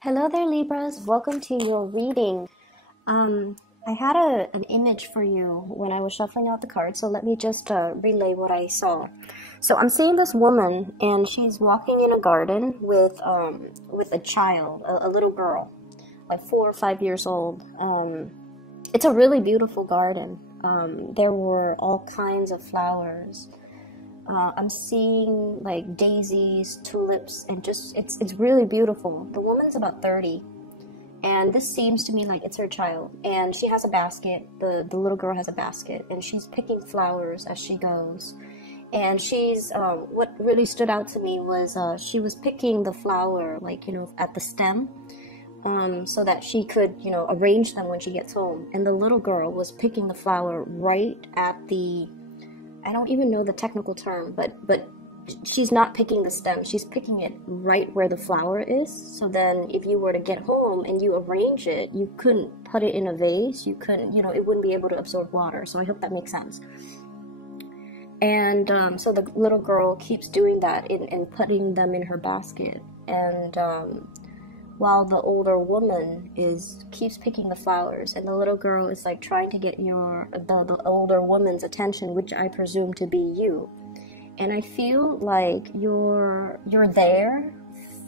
Hello there, Libras. Welcome to your reading. I had an image for you when I was shuffling out the cards, so let me just relay what I saw. So I'm seeing this woman, and she's walking in a garden with a child, a little girl, like 4 or 5 years old. It's a really beautiful garden. There were all kinds of flowers. I'm seeing like daisies, tulips, and just it's really beautiful. The woman's about 30, and this seems to me like it's her child. And she has a basket. The little girl has a basket, and she's picking flowers as she goes. And she's what really stood out to me was she was picking the flower like at the stem, so that she could arrange them when she gets home. And the little girl was picking the flower right at the, I don't even know the technical term, but she's not picking the stem. She's picking it right where the flower is. So then if you were to get home and you arrange it, you couldn't put it in a vase. You couldn't, it wouldn't be able to absorb water. So I hope that makes sense. And so the little girl keeps doing that and putting them in her basket. And while the older woman keeps picking the flowers, and the little girl is like trying to get the older woman's attention, which I presume to be you. And I feel like you're there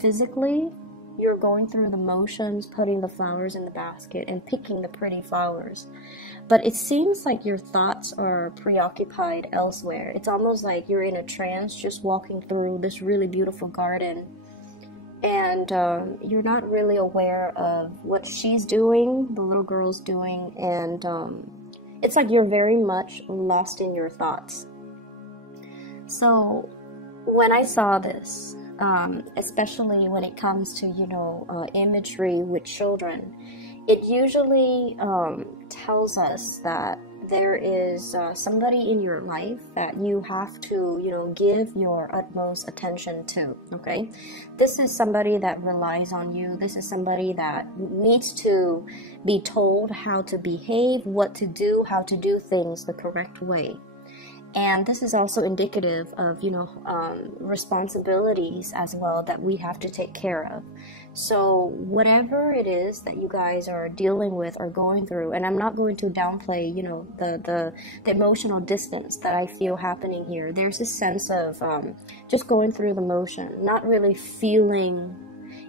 physically. You're going through the motions, putting the flowers in the basket and picking the pretty flowers. But it seems like your thoughts are preoccupied elsewhere. It's almost like you're in a trance, just walking through this really beautiful garden. And you're not really aware of what she's doing, the little girl's doing, and it's like you're very much lost in your thoughts. So when I saw this, especially when it comes to imagery with children, it usually tells us that there is somebody in your life that you have to, give your utmost attention to, okay? This is somebody that relies on you. This is somebody that needs to be told how to behave, what to do, how to do things the correct way. And this is also indicative of, responsibilities as well that we have to take care of. So whatever it is that you guys are dealing with or going through, and I'm not going to downplay, the emotional distance that I feel happening here. There's this sense of just going through the motion, not really feeling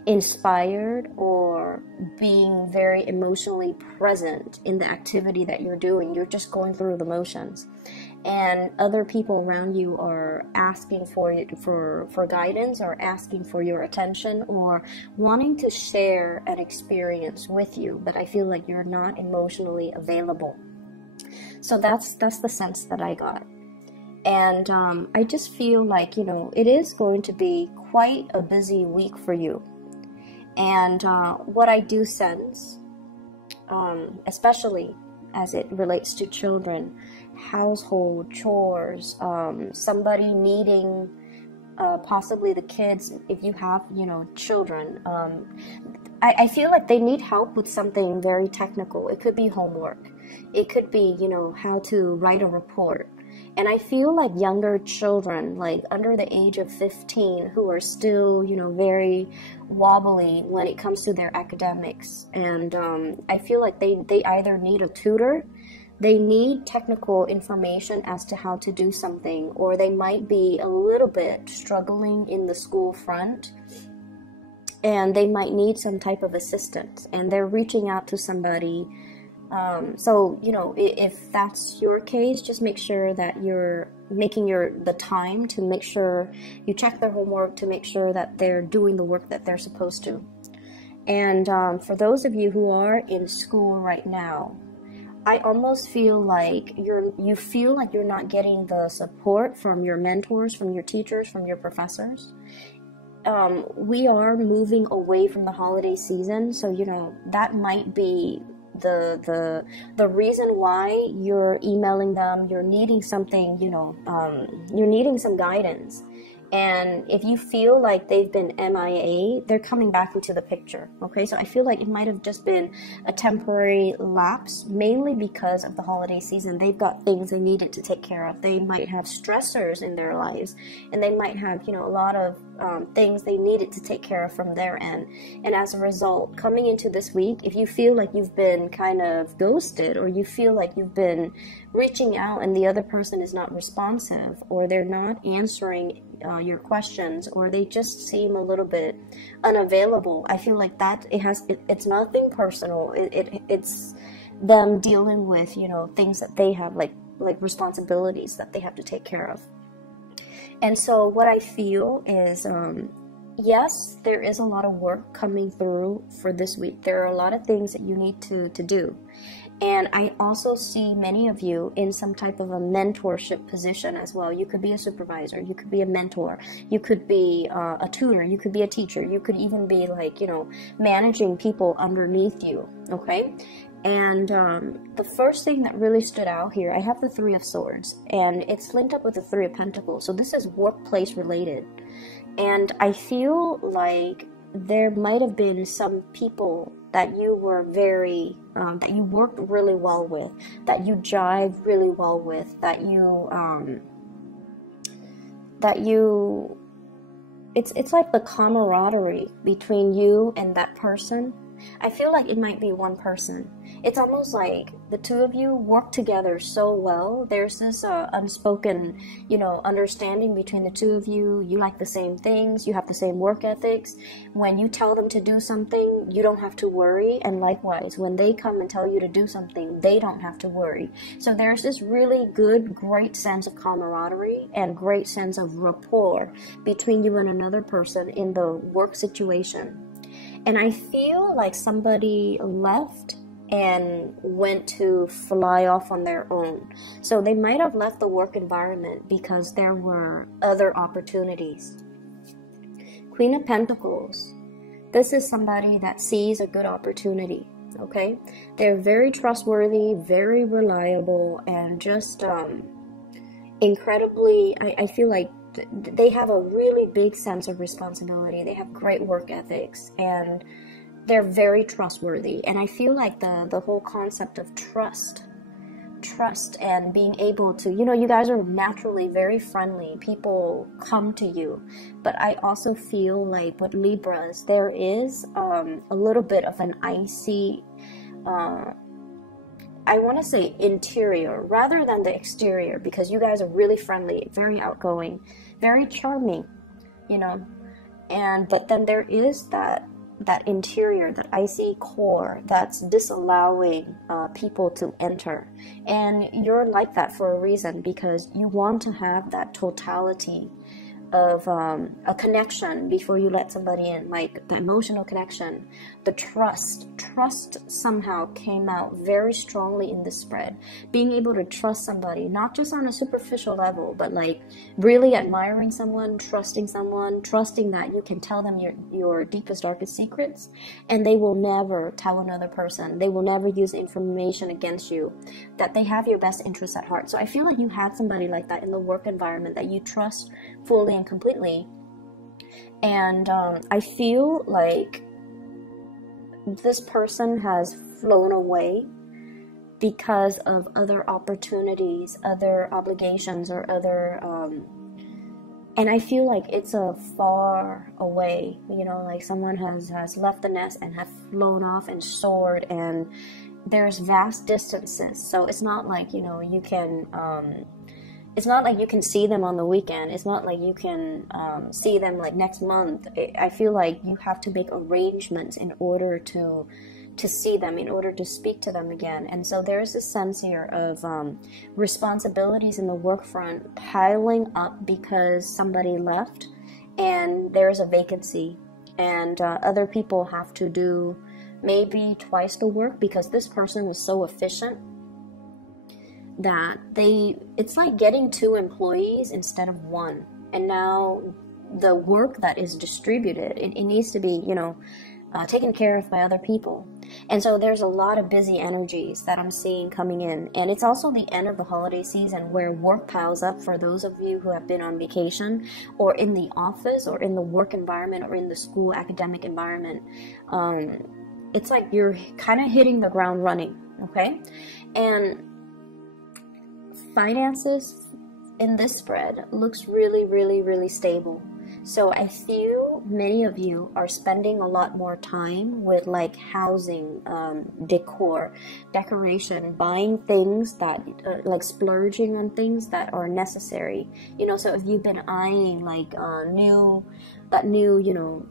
inspired or being very emotionally present in the activity that you're doing. You're just going through the motions. And other people around you are asking for guidance, or asking for your attention, or wanting to share an experience with you, but I feel like you're not emotionally available. So that's the sense that I got. And I just feel like it is going to be quite a busy week for you. And what I do sense, especially as it relates to children, household chores, somebody needing possibly the kids, if you have children, I feel like they need help with something very technical. It could be homework, it could be how to write a report. And I feel like younger children, like under the age of 15, who are still, very wobbly when it comes to their academics. And I feel like they either need a tutor, they need technical information as to how to do something, or they might be a little bit struggling in the school front, and they might need some type of assistance, and they're reaching out to somebody. So, if that's your case, just make sure that you're making the time to make sure you check their homework, to make sure that they're doing the work that they're supposed to. And for those of you who are in school right now, I almost feel like you feel like you're not getting the support from your mentors, from your teachers, from your professors. We are moving away from the holiday season, so that might be the reason why you're emailing them. You're needing something, you're needing some guidance. And if you feel like they've been MIA, they're coming back into the picture, okay? So I feel like it might have just been a temporary lapse, mainly because of the holiday season. They've got things they needed to take care of. They might have stressors in their lives, and they might have, you know, a lot of things they needed to take care of from their end. And as a result, coming into this week, if you feel like you've been kind of ghosted, or you feel like you've been reaching out and the other person is not responsive, or they're not answering your questions, or they just seem a little bit unavailable, I feel like that it's nothing personal. It's them dealing with, you know, things that they have, like responsibilities that they have to take care of. And so what I feel is, yes, there is a lot of work coming through for this week. There are a lot of things that you need to do. And I also see many of you in some type of a mentorship position as well. You could be a supervisor, you could be a mentor, you could be a tutor, you could be a teacher, you could even be like, you know, managing people underneath you, okay? And the first thing that really stood out here, I have the Three of Swords, and it's linked up with the Three of Pentacles. So this is workplace related. And I feel like there might have been some people that you were that you worked really well with, that you jived really well with, it's like the camaraderie between you and that person. I feel like it might be one person. It's almost like the two of you work together so well. There's this unspoken, you know, understanding between the two of you. You like the same things. You have the same work ethics. When you tell them to do something, you don't have to worry. And likewise, when they come and tell you to do something, they don't have to worry. So there's this really good, great sense of camaraderie and great sense of rapport between you and another person in the work situation. And I feel like somebody left and went to fly off on their own. So they might have left the work environment because there were other opportunities. Queen of Pentacles. This is somebody that sees a good opportunity, okay? They're very trustworthy, very reliable, and just incredibly, I feel like they have a really big sense of responsibility. They have great work ethics, and they're very trustworthy. And I feel like the whole concept of trust and being able to, you know, you guys are naturally very friendly. People come to you. But I also feel like with Libras, there is a little bit of an icy, I want to say interior rather than the exterior, because you guys are really friendly, very outgoing, very charming, you know. But then there is that interior, that icy core that's disallowing people to enter. And you're like that for a reason, because you want to have that totality of a connection before you let somebody in, like the emotional connection, the trust somehow came out very strongly in this spread. Being able to trust somebody, not just on a superficial level, but like really admiring someone, trusting that you can tell them your deepest, darkest secrets, and they will never tell another person. They will never use information against you, that they have your best interests at heart. So I feel like you had somebody like that in the work environment that you trust fully and completely. And I feel like this person has flown away because of other opportunities, other obligations, or other and I feel like it's a far away, you know, like someone has left the nest and have flown off and soared, and there's vast distances. So it's not like, you know, you can it's not like you can see them on the weekend. It's not like you can see them like next month. I feel like you have to make arrangements in order to see them, in order to speak to them again. And so there's this sense here of responsibilities in the work front piling up because somebody left and there's a vacancy, and other people have to do maybe twice the work because this person was so efficient that it's like getting 2 employees instead of 1. And now the work that is distributed, it needs to be, you know, taken care of by other people. And so there's a lot of busy energies that I'm seeing coming in. And it's also the end of the holiday season where work piles up for those of you who have been on vacation or in the office or in the work environment or in the school academic environment. It's like you're kind of hitting the ground running, okay? And finances in this spread looks really, really, really stable. So I feel many of you are spending a lot more time with like housing, decor, decoration, buying things that, like splurging on things that are necessary. You know, so if you've been eyeing like that new, you know,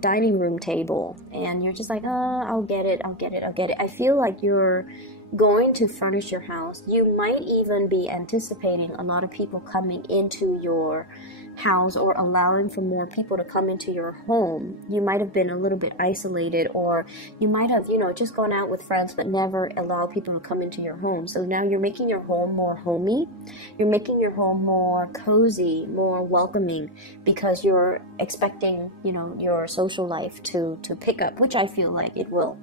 dining room table and you're just like, I'll get it. I feel like you're going to furnish your house. You might even be anticipating a lot of people coming into your house or allowing for more people to come into your home. You might have been a little bit isolated, or you might have, you know, just gone out with friends but never allow people to come into your home. So now you're making your home more homey. You're making your home more cozy, more welcoming, because you're expecting, you know, your social life to pick up, which I feel like it will.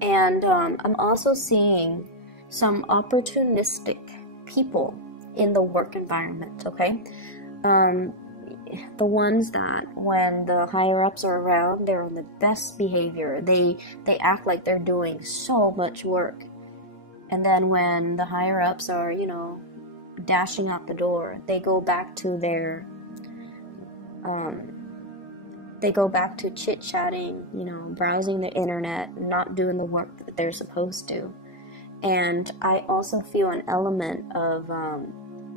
And I'm also seeing some opportunistic people in the work environment, okay? The ones that when the higher ups are around, they're on the best behavior. They act like they're doing so much work. And then when the higher ups are, you know, dashing out the door, they go back to their chit-chatting, you know, browsing the internet, not doing the work that they're supposed to. And I also feel an element of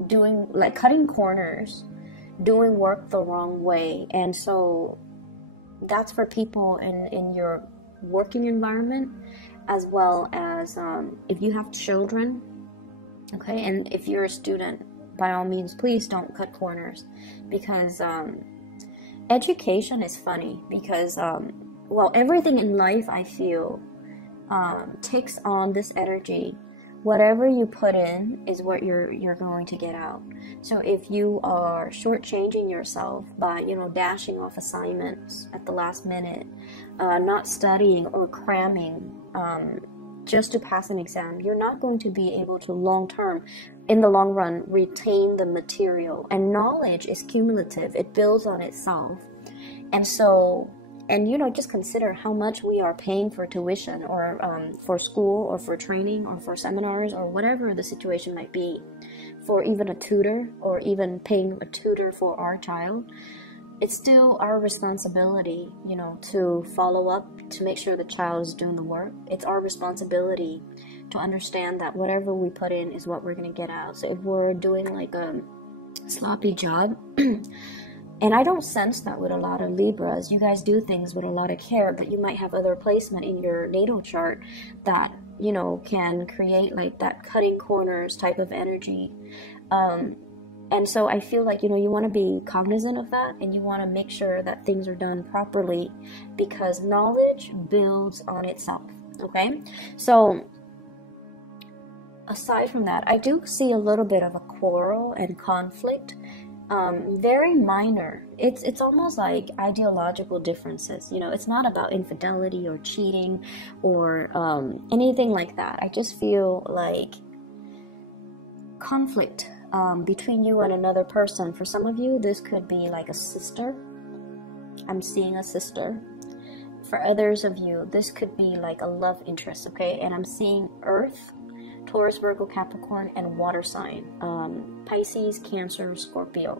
doing, like, cutting corners, doing work the wrong way. And so that's for people in your working environment, as well as if you have children, okay? And if you're a student, by all means, please don't cut corners, because education is funny, because well, everything in life, I feel, takes on this energy. Whatever you put in is what you're going to get out. So if you are shortchanging yourself by, you know, dashing off assignments at the last minute, not studying or cramming just to pass an exam, you're not going to be able to in the long run, retain the material. And knowledge is cumulative. It builds on itself. And so, and, you know, just consider how much we are paying for tuition, or for school, or for training, or for seminars, or whatever the situation might be, for even a tutor, or even paying a tutor for our child. It's still our responsibility, you know, to follow up, to make sure the child is doing the work. It's our responsibility to understand that whatever we put in is what we're going to get out. So if we're doing like a sloppy job, and I don't sense that with a lot of Libras. You guys do things with a lot of care, but you might have other placement in your natal chart that, you know, can create like that cutting corners type of energy. And so I feel like, you know, you want to be cognizant of that, and you want to make sure that things are done properly, because knowledge builds on itself, okay? So aside from that, I do see a little bit of a quarrel and conflict. Very minor. It's almost like ideological differences. You know, it's not about infidelity or cheating or anything like that. I just feel like conflict between you and another person. For some of you, this could be like a sister. I'm seeing a sister. For others of you, this could be like a love interest, okay? And I'm seeing Earth, Taurus, Virgo, Capricorn, and water sign, Pisces, Cancer, Scorpio.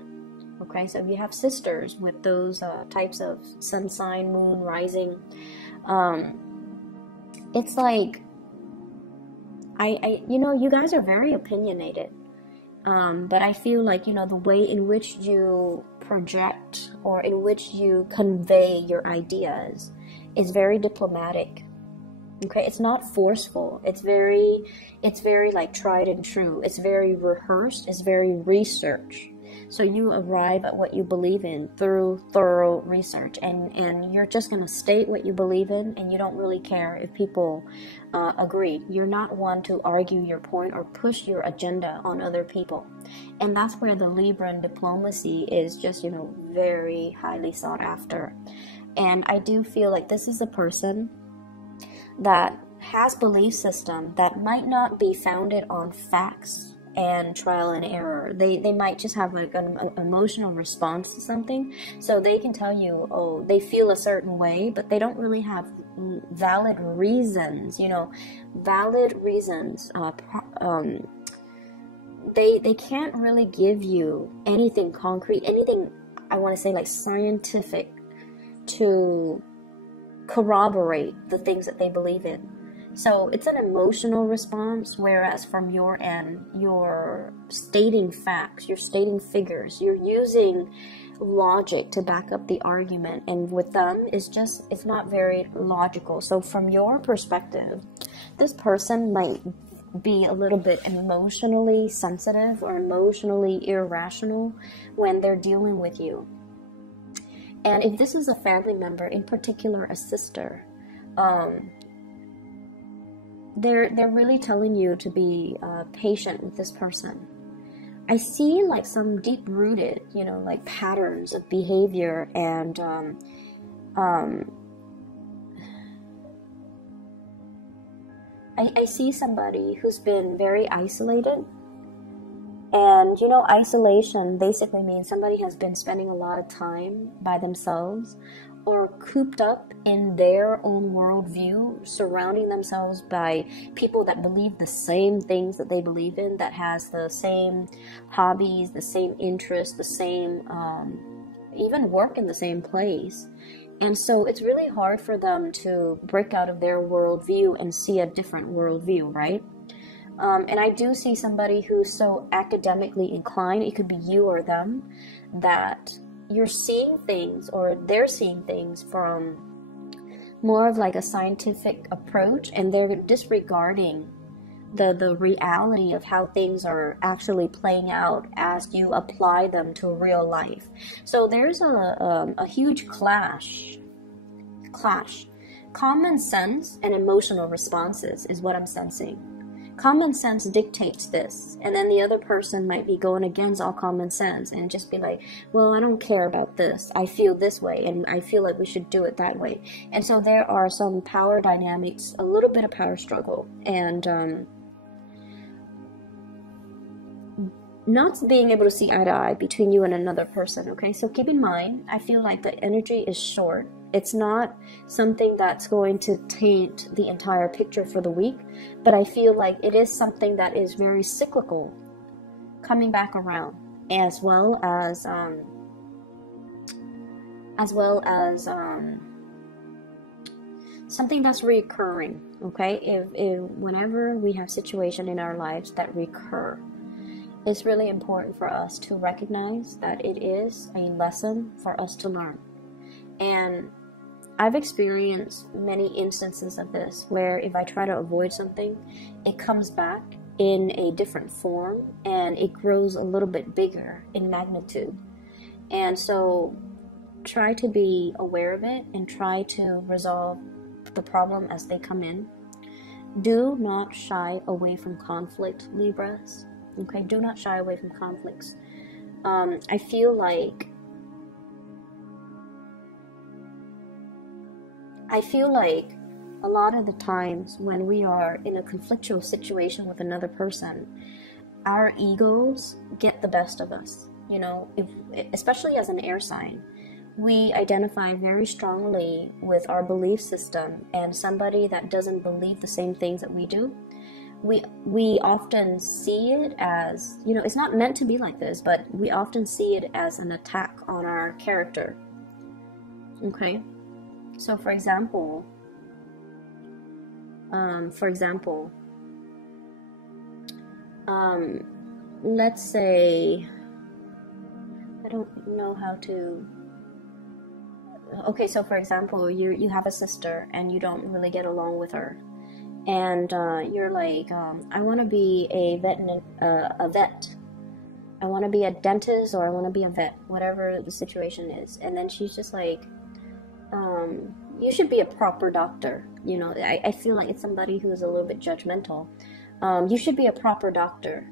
Okay, so if you have sisters with those types of sun sign, moon, rising, it's like, you know, you guys are very opinionated, but I feel like, you know, the way in which you project or in which you convey your ideas is very diplomatic. Okay, it's not forceful. It's very like tried and true. It's very rehearsed. It's very research. So you arrive at what you believe in through thorough research, and you're just going to state what you believe in, and you don't really care if people agree. You're not one to argue your point or push your agenda on other people. And that's where the Libran diplomacy is just, you know, very highly sought after. And I do feel like this is a person that has belief system that might not be founded on facts and trial and error. They might just have like an emotional response to something. So they can tell you, oh, they feel a certain way, but they don't really have valid reasons, valid reasons. They can't really give you anything concrete, anything, I want to say, like scientific to corroborate the things that they believe in. So it's an emotional response, whereas from your end, you're stating facts, you're stating figures, you're using logic to back up the argument. And with them, it's not very logical. So from your perspective, this person might be a little bit emotionally sensitive or emotionally irrational when they're dealing with you. And if this is a family member, in particular a sister, they're really telling you to be patient with this person. I see like some deep-rooted, like patterns of behavior, and I see somebody who's been very isolated. And isolation basically means somebody has been spending a lot of time by themselves or cooped up in their own worldview, surrounding themselves by people that believe the same things that they believe in, that has the same hobbies, the same interests, the same, even work in the same place. And so it's really hard for them to break out of their worldview and see a different worldview, right? And I do see somebody who's so academically inclined, it could be you or them, that you're seeing things, or they're seeing things from more of like a scientific approach, and they're disregarding the reality of how things are actually playing out as you apply them to real life. So there's a huge clash. Common sense and emotional responses is what I'm sensing. Common sense dictates this, and then the other person might be going against all common sense and just be like, well, I don't care about this, I feel this way, and I feel like we should do it that way. And so there are some power dynamics, a little bit of power struggle, and not being able to see eye to eye between you and another person. Okay, so keep in mind, I feel like the energy is short. It's not something that's going to taint the entire picture for the week, but I feel like it is something that is very cyclical, coming back around, as well as something that's recurring. Okay, if whenever we have situations in our lives that recur, it's really important for us to recognize that it is a lesson for us to learn. And I've experienced many instances of this where if I try to avoid something, it comes back in a different form and it grows a little bit bigger in magnitude. And so try to be aware of it and try to resolve the problem as they come in. Do not shy away from conflict, Libras. Okay, do not shy away from conflicts. I feel like a lot of the times when we are in a conflictual situation with another person, our egos get the best of us. Especially as an air sign, we identify very strongly with our belief system, and somebody that doesn't believe the same things that we do, we often see it as, it's not meant to be like this, but we often see it as an attack on our character. Okay, so for example, let's say, I don't know how to. Okay, so for example, you have a sister and you don't really get along with her, and you're like, I want to be a vet. I want to be a dentist, or I want to be a vet, whatever the situation is. And then she's just like, you should be a proper doctor. I feel like it's somebody who is a little bit judgmental. You should be a proper doctor.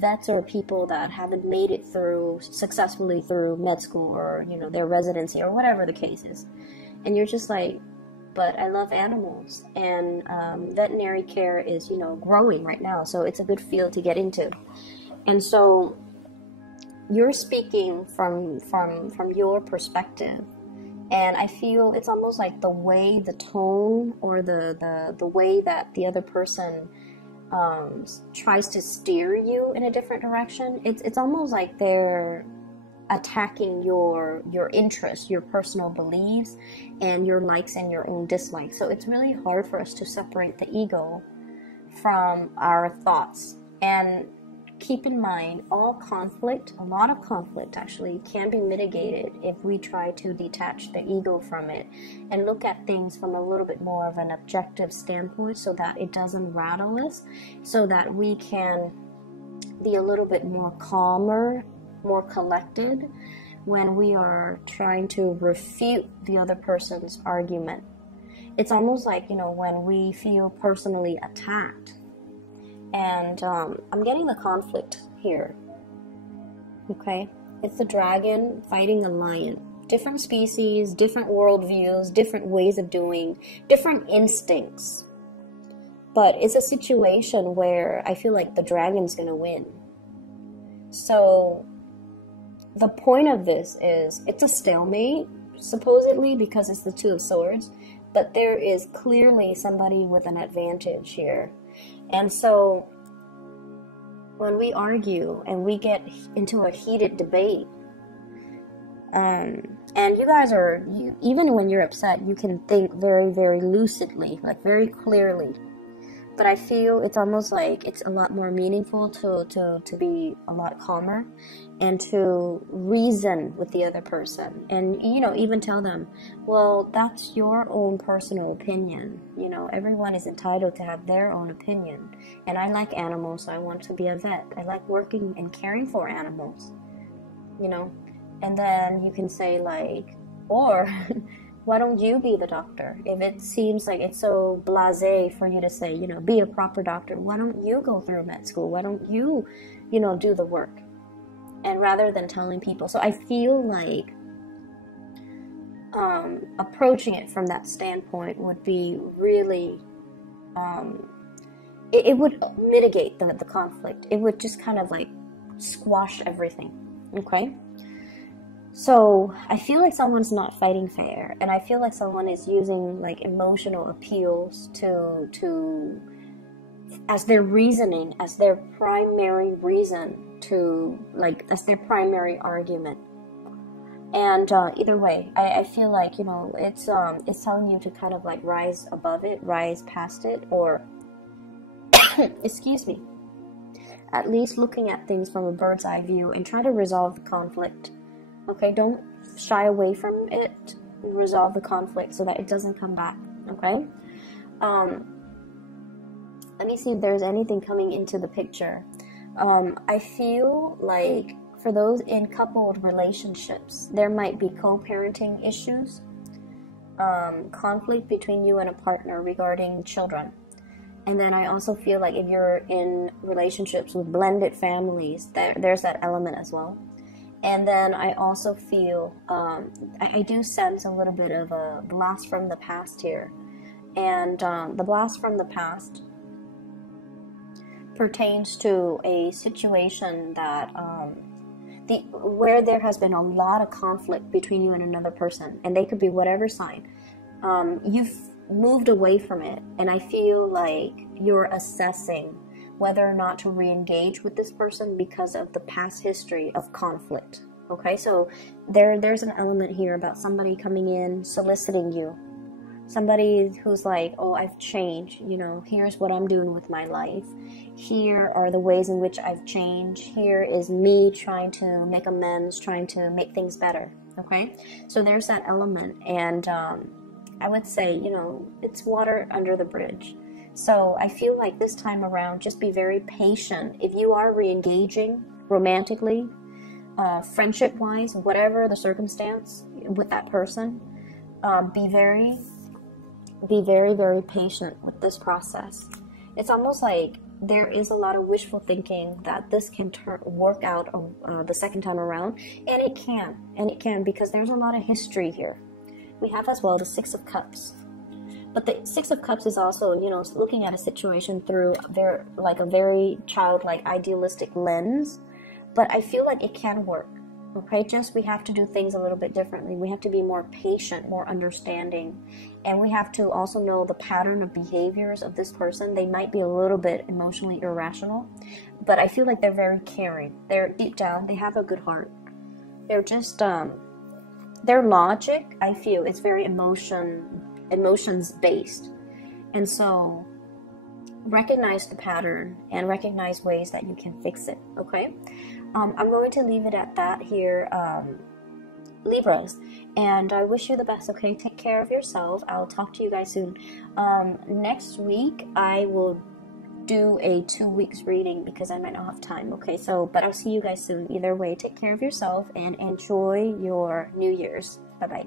Vets are people that haven't made it successfully through med school, or their residency, or whatever the case is. And you're just like, but I love animals, and veterinary care is, you know, growing right now, so it's a good field to get into. And so you're speaking from your perspective, and I feel it's almost like the way, the tone, or the way that the other person tries to steer you in a different direction. It's almost like they're attacking your interests, your personal beliefs, and your likes and your own dislikes. So it's really hard for us to separate the ego from our thoughts. And keep in mind, all conflict, a lot of conflict actually, can be mitigated if we try to detach the ego from it and look at things from a little bit more of an objective standpoint, so that it doesn't rattle us, so that we can be a little bit more calmer, more collected when we are trying to refute the other person's argument. It's almost like, you know, when we feel personally attacked. And I'm getting the conflict here. Okay? It's the dragon fighting a lion. Different species, different worldviews, different ways of doing, different instincts. But it's a situation where I feel like the dragon's gonna win. So the point of this is, it's a stalemate, supposedly, because it's the Two of Swords, but there is clearly somebody with an advantage here. And so when we argue and we get into a heated debate, and you guys are, even when you're upset, you can think very, very lucidly, like very clearly. But I feel it's almost like it's a lot more meaningful to be a lot calmer and to reason with the other person. And, you know, even tell them, well, that's your own personal opinion. You know, everyone is entitled to have their own opinion. And I like animals, so I want to be a vet. I like working and caring for animals, you know. And then you can say, like, or why don't you be the doctor? If it seems like it's so blasé for you to say, you know, be a proper doctor, why don't you go through med school? Why don't you, you know, do the work? And rather than telling people. So I feel like approaching it from that standpoint would be really, it would mitigate the conflict. It would just kind of like squash everything, okay? So I feel like someone's not fighting fair, and I feel like someone is using like emotional appeals to as their reasoning, as their primary reason to, like, as their primary argument. And either way, I feel like, you know, it's telling you to kind of like rise above it, rise past it, or excuse me, at least looking at things from a bird's eye view and try to resolve the conflict. Okay, don't shy away from it. Resolve the conflict so that it doesn't come back. Okay. Let me see if there's anything coming into the picture. I feel like for those in coupled relationships, there might be co-parenting issues, conflict between you and a partner regarding children. And then I also feel like if you're in relationships with blended families, there's that element as well. And then I also feel, I do sense a little bit of a blast from the past here. And the blast from the past pertains to a situation that, where there has been a lot of conflict between you and another person. And they could be whatever sign. You've moved away from it. And I feel like you're assessing whether or not to re-engage with this person because of the past history of conflict. Okay, so there's an element here about somebody coming in, soliciting you. Somebody who's like, oh, I've changed, you know, here's what I'm doing with my life. Here are the ways in which I've changed. Here is me trying to make amends, trying to make things better. Okay, so there's that element. And I would say, you know, it's water under the bridge. So I feel like this time around, just be very patient. If you are re-engaging romantically, friendship-wise, whatever the circumstance with that person, be very, very patient with this process. It's almost like there is a lot of wishful thinking that this can work out the second time around, and it can because there's a lot of history here. we have as well the Six of Cups. But the Six of Cups is also, you know, looking at a situation through a very childlike, idealistic lens. But I feel like it can work. Okay, just we have to do things a little bit differently. We have to be more patient, more understanding, and we have to also know the pattern of behaviors of this person. They might be a little bit emotionally irrational, but I feel like they're very caring. They're deep down, they have a good heart. They're just their logic, I feel, it's very emotions based, and so recognize the pattern and recognize ways that you can fix it. Okay, I'm going to leave it at that here, Libras, and I wish you the best. Okay, take care of yourself. I'll talk to you guys soon. Next week I will do a 2 weeks reading because I might not have time. Okay, so but I'll see you guys soon. Either way, take care of yourself and enjoy your New Year's. Bye bye.